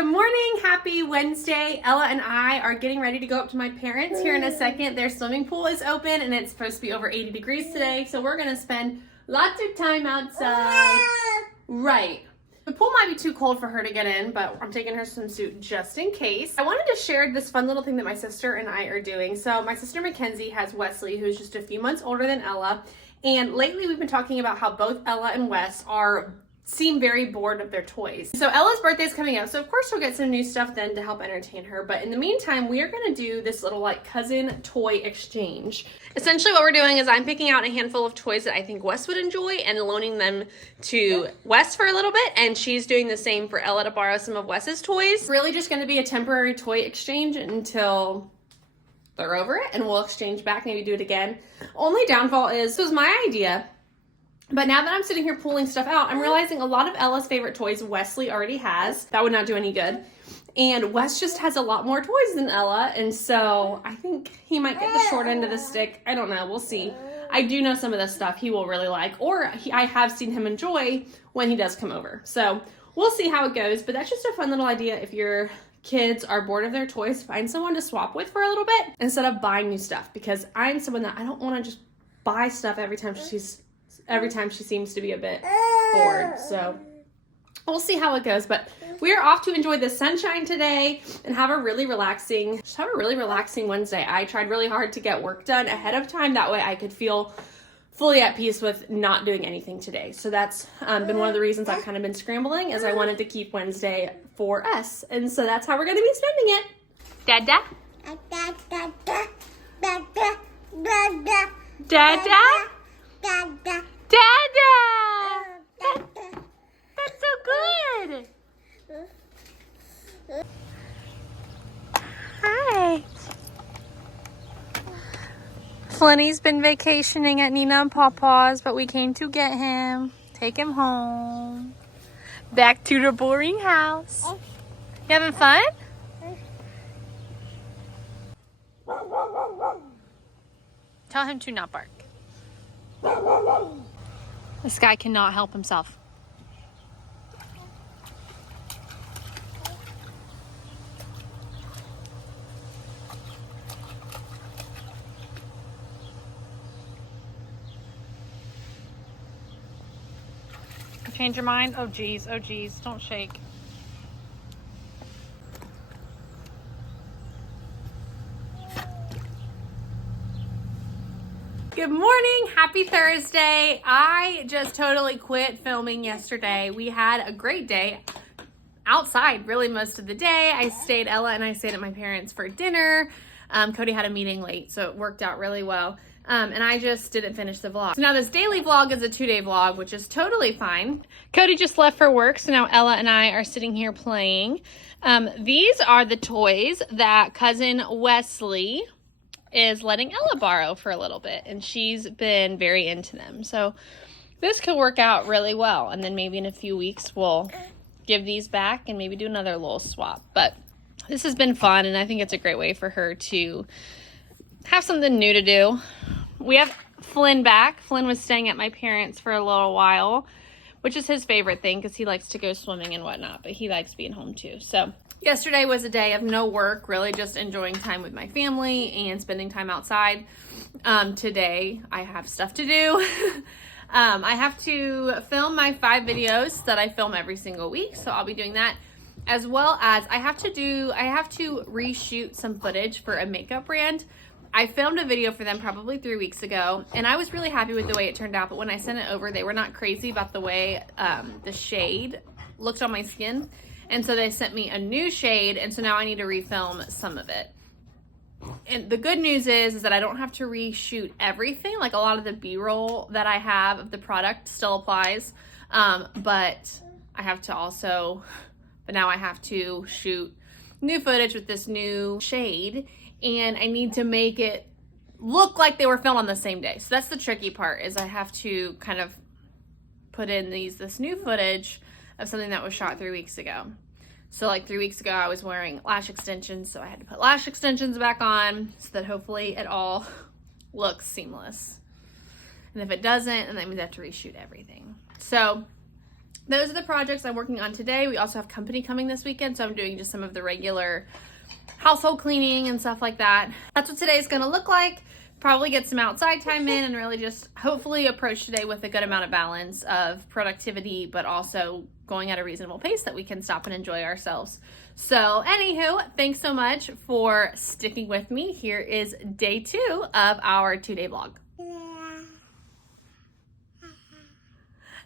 Good morning, happy Wednesday. Ella and I are getting ready to go up to my parents here in a second. Their swimming pool is open and it's supposed to be over 80 degrees today, so we're gonna spend lots of time outside. Right. The pool might be too cold for her to get in, but I'm taking her swimsuit just in case. I wanted to share this fun little thing that my sister and I are doing. So my sister Mackenzie has Wesley, who's just a few months older than Ella, and lately we've been talking about how both Ella and Wes seem very bored of their toys. So Ella's birthday is coming up, so of course she'll get some new stuff then to help entertain her. But in the meantime, we are gonna do this little like cousin toy exchange. Essentially what we're doing is I'm picking out a handful of toys that I think Wes would enjoy and loaning them to Wes for a little bit, and she's doing the same for Ella to borrow some of Wes's toys. Really just gonna be a temporary toy exchange until they're over it, and we'll exchange back, maybe do it again. Only downfall is, this was my idea, but now that I'm sitting here pulling stuff out, I'm realizing a lot of Ella's favorite toys Wesley already has. That would not do any good. And Wes just has a lot more toys than Ella, and so I think he might get the short end of the stick. I don't know, we'll see. I do know some of this stuff he will really like, or I have seen him enjoy when he does come over. So we'll see how it goes, but that's just a fun little idea. If your kids are bored of their toys, find someone to swap with for a little bit instead of buying new stuff, because I'm someone that I don't want to just buy stuff every time she seems to be a bit bored. So we'll see how it goes, but we are off to enjoy the sunshine today and have a really relaxing Wednesday. I tried really hard to get work done ahead of time. That way I could feel fully at peace with not doing anything today. So that's been one of the reasons I've kind of been scrambling, as I wanted to keep Wednesday for us. And so that's how we're going to be spending it. Dada? Dada? Dada? That's so good. Hi. Flinny's been vacationing at Nina and Papa's, but we came to get him, take him home. Back to the boring house. You having fun? Tell him to not bark. This guy cannot help himself. Change your mind? Oh geez, don't shake. Good morning, happy Thursday. I just totally quit filming yesterday. We had a great day outside really most of the day. Ella and I stayed at my parents' for dinner. Cody had a meeting late, so it worked out really well. And I just didn't finish the vlog. So now this daily vlog is a 2-day vlog, which is totally fine. Cody just left for work, so now Ella and I are sitting here playing. These are the toys that cousin Wesley is letting Ella borrow for a little bit, and she's been very into them. So this could work out really well, and then maybe in a few weeks we'll give these back and maybe do another little swap. But this has been fun, and I think it's a great way for her to have something new to do. We have Flynn back. Flynn was staying at my parents for a little while, which is his favorite thing because he likes to go swimming and whatnot, but he likes being home too. So yesterday was a day of no work, really just enjoying time with my family and spending time outside. Today I have stuff to do. I have to film my 5 videos that I film every single week, so I'll be doing that, as well as I have to reshoot some footage for a makeup brand. I filmed a video for them probably 3 weeks ago, and I was really happy with the way it turned out, but when I sent it over, they were not crazy about the way the shade looked on my skin, and so they sent me a new shade, and so now I need to refilm some of it. And the good news is that I don't have to reshoot everything. Like, a lot of the B-roll that I have of the product still applies, but now I have to shoot new footage with this new shade, and I need to make it look like they were filmed on the same day. So that's the tricky part, is I have to kind of put in this new footage of something that was shot 3 weeks ago. So like 3 weeks ago, I was wearing lash extensions, so I had to put lash extensions back on so that hopefully it all looks seamless. And if it doesn't, then that means I have to reshoot everything. So those are the projects I'm working on today. We also have company coming this weekend, so I'm doing just some of the regular household cleaning and stuff like that. That's what today's gonna look like. Probably get some outside time in and really just hopefully approach today with a good amount of balance of productivity, but also going at a reasonable pace that we can stop and enjoy ourselves. So anywho, thanks so much for sticking with me. Here is day 2 of our 2-day vlog.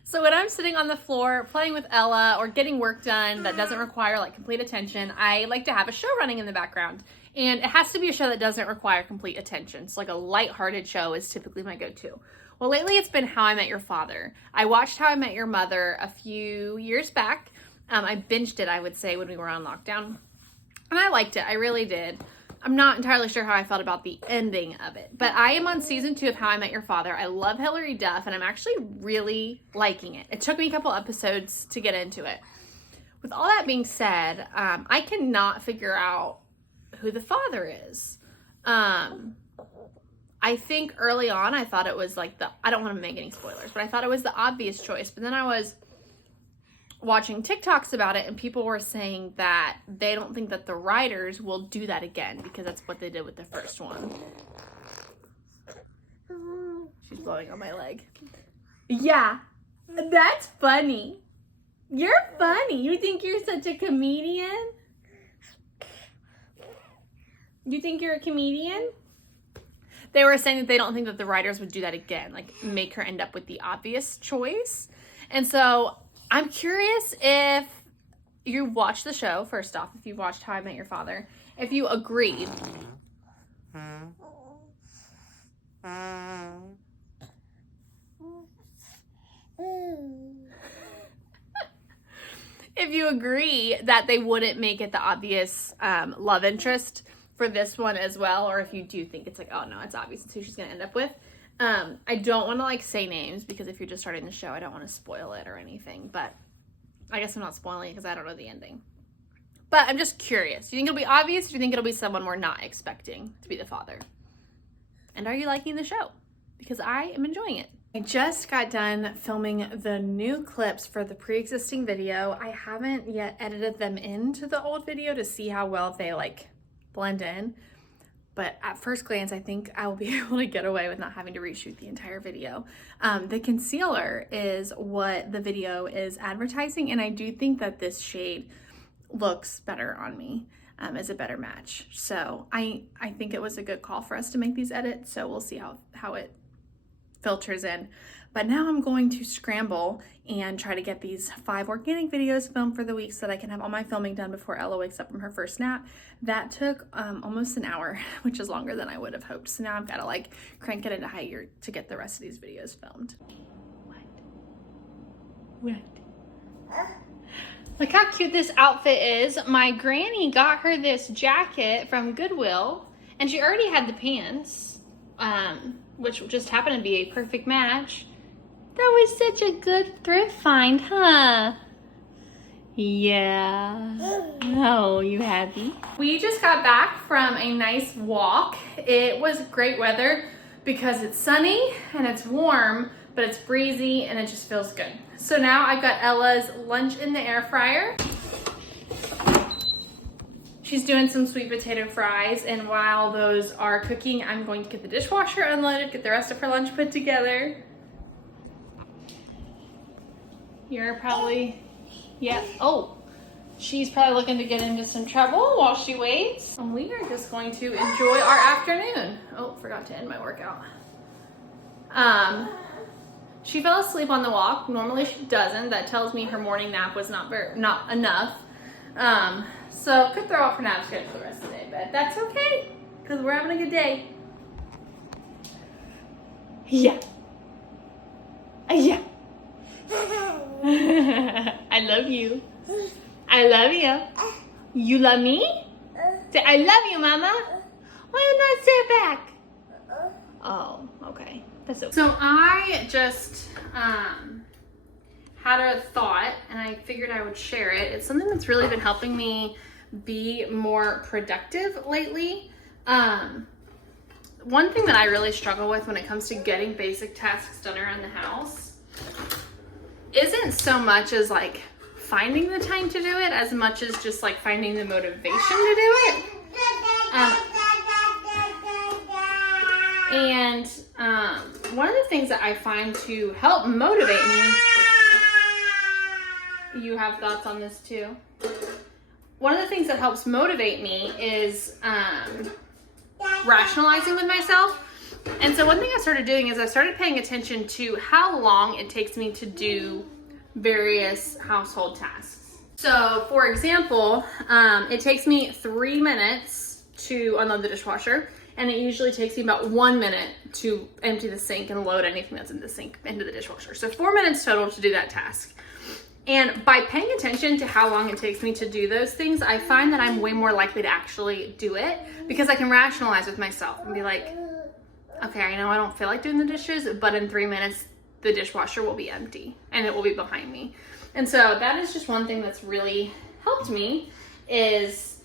So when I'm sitting on the floor playing with Ella or getting work done that doesn't require like complete attention, I like to have a show running in the background. And it has to be a show that doesn't require complete attention. So like a lighthearted show is typically my go-to. Well, lately it's been How I Met Your Father. I watched How I Met Your Mother a few years back. I binged it, I would say, when we were on lockdown. And I liked it, I really did. I'm not entirely sure how I felt about the ending of it, but I am on season 2 of How I Met Your Father. I love Hilary Duff, and I'm actually really liking it. It took me a couple episodes to get into it. With all that being said, I cannot figure out who the father is. I think early on I thought it was like I don't want to make any spoilers, but I thought it was the obvious choice. But then I was watching TikToks about it and people were saying that they don't think that the writers will do that again because that's what they did with the first one. She's blowing on my leg. Yeah, that's funny. You're funny. You think you're such a comedian? You think you're a comedian? They were saying that they don't think that the writers would do that again, like make her end up with the obvious choice. And so I'm curious if you watched the show, first off, if you watched How I Met Your Father, if you agreed. If you agree that they wouldn't make it the obvious love interest for this one as well, or if you do think it's like, oh no, it's obvious it's who she's gonna end up with. I don't want to like say names because if you're just starting the show, I don't want to spoil it or anything, but I guess I'm not spoiling it because I don't know the ending. But I'm just curious. Do you think it'll be obvious or do you think it'll be someone we're not expecting to be the father? And are you liking the show? Because I am enjoying it. I just got done filming the new clips for the pre-existing video. I haven't yet edited them into the old video to see how well they like blend in. But at first glance, I think I will be able to get away with not having to reshoot the entire video. The concealer is what the video is advertising, and I do think that this shade looks better on me, as a better match. So I think it was a good call for us to make these edits, so we'll see how it filters in. But now I'm going to scramble and try to get these 5 organic videos filmed for the week so that I can have all my filming done before Ella wakes up from her first nap. That took almost an hour, which is longer than I would have hoped. So now I've got to like crank it into high gear to get the rest of these videos filmed. What? Look how cute this outfit is. My granny got her this jacket from Goodwill, and she already had the pants, which just happened to be a perfect match. That was such a good thrift find, huh? Yeah. Oh, you happy? We just got back from a nice walk. It was great weather because it's sunny and it's warm, but it's breezy and it just feels good. So now I've got Ella's lunch in the air fryer. She's doing some sweet potato fries, and while those are cooking, I'm going to get the dishwasher unloaded, get the rest of her lunch put together. You're probably, yeah, oh, she's probably looking to get into some trouble while she waits. And we are just going to enjoy our afternoon. Oh, forgot to end my workout. She fell asleep on the walk. Normally she doesn't. That tells me her morning nap was not enough. So could throw out for nap schedule for the rest of the day, but that's okay because we're having a good day. Yeah. Yeah. I love you. I love you. You love me? Say, I love you, Mama. Why you not say it back? Oh, okay. That's okay. So I just had a thought and I figured I would share it. It's something that's really been helping me be more productive lately. One thing that I really struggle with when it comes to getting basic tasks done around the house isn't so much as like finding the time to do it as much as just like finding the motivation to do it. And one of the things that I find to help motivate me, you have thoughts on this too? One of the things that helps motivate me is rationalizing with myself. And so one thing I started doing is I started paying attention to how long it takes me to do various household tasks. So for example, it takes me 3 minutes to unload the dishwasher, and it usually takes me about 1 minute to empty the sink and load anything that's in the sink into the dishwasher. So 4 minutes total to do that task. And by paying attention to how long it takes me to do those things, I find that I'm way more likely to actually do it because I can rationalize with myself and be like, okay, I know I don't feel like doing the dishes, but in 3 minutes, the dishwasher will be empty and it will be behind me. And so that is just one thing that's really helped me, is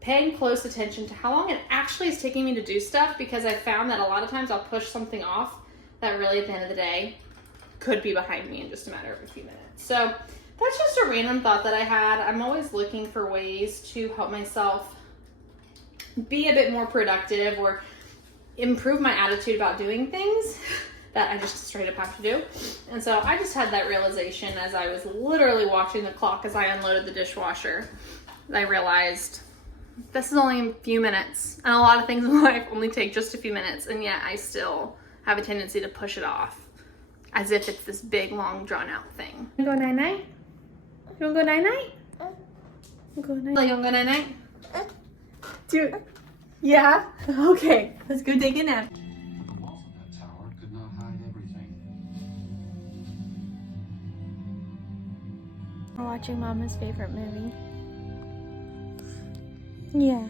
paying close attention to how long it actually is taking me to do stuff, because I found that a lot of times I'll push something off that really at the end of the day could be behind me in just a matter of a few minutes. So that's just a random thought that I had. I'm always looking for ways to help myself be a bit more productive or improve my attitude about doing things that I just straight up have to do. And so I just had that realization as I was literally watching the clock as I unloaded the dishwasher. I realized this is only a few minutes, and a lot of things in life only take just a few minutes, and yet I still have a tendency to push it off as if it's this big, long, drawn-out thing. You wanna go night-night? You wanna go night-night? Go night-night. You wanna go night-night? Do it. Yeah? Okay, let's go take a nap. But the walls of that tower could not hide everything. We're watching Mama's favorite movie. Yeah.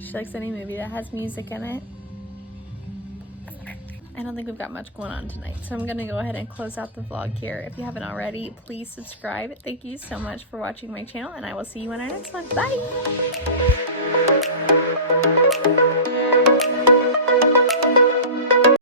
She likes any movie that has music in it. I don't think we've got much going on tonight, so I'm gonna go ahead and close out the vlog here. If you haven't already, please subscribe. Thank you so much for watching my channel, and I will see you in our next one. Bye!